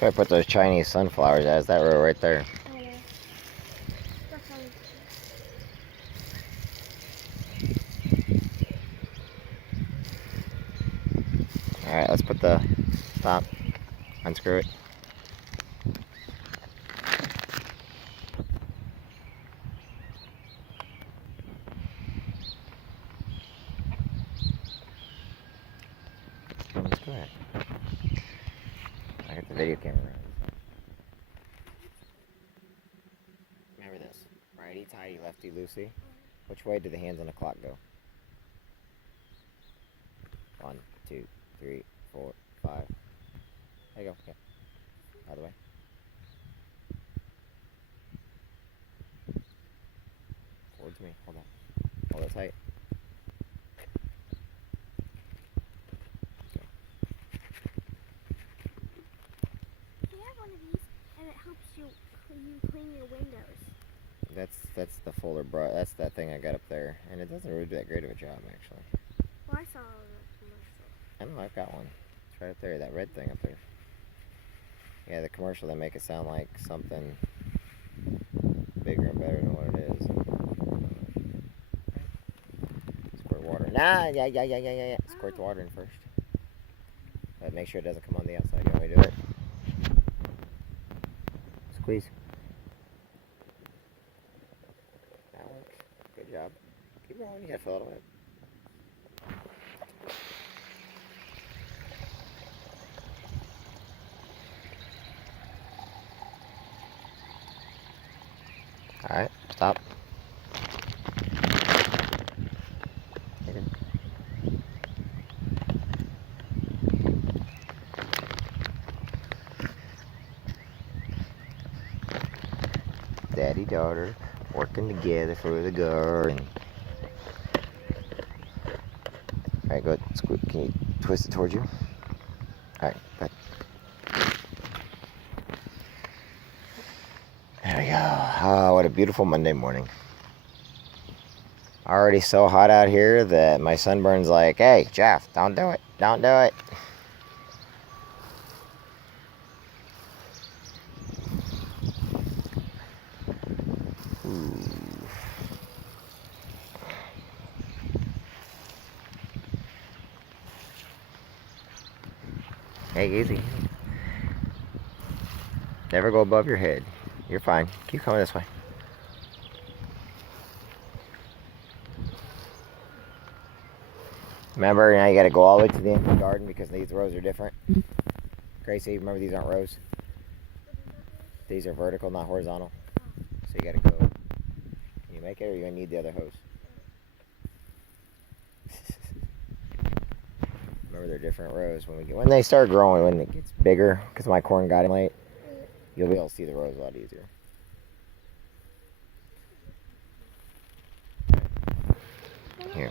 That's why I put those Chinese sunflowers as that row right there. Alright, let's put the stop. Unscrew it. Let's go ahead. I got the video camera running. Remember this. Righty tighty, lefty loosey. Which way do the hands on the clock go? 1, 2, 3, 4, 5. There you go. Yeah. Out of the way. Towards me. Hold on. Hold it tight. You have one of these, and it helps you clean your windows. That's the fuller brush. That's that thing I got up there, and it doesn't really do that great of a job, actually. Well, I saw the commercial. I know I've got one. It's right up there. That red thing up there. Yeah, the commercial, they make it sound like something bigger and better than what it is. Squirt water. Nah, yeah. Squirt the water in first. But make sure it doesn't come on the outside. You want me to do it? Squeeze. That works. Good job. Keep going. You gotta fill it away. Alright, stop. Okay. Daddy, daughter, working together for the garden. Alright, go ahead. Can you twist it towards you? Alright, go ahead. There we go. Oh, what a beautiful Monday morning. Already so hot out here that my sunburn's like, hey, Jeff, don't do it. Don't do it. Ooh. Hey, easy. Never go above your head. You're fine. Keep coming this way. Remember, now you got to go all the way to the end of the garden because these rows are different. Gracie, remember these aren't rows. These are vertical, not horizontal. So you got to go. Can you make it, or you're going to need the other hose? Remember, they're different rows. When they start growing, when it gets bigger, because my corn got in late, you'll be able to see the rows a lot easier. Here.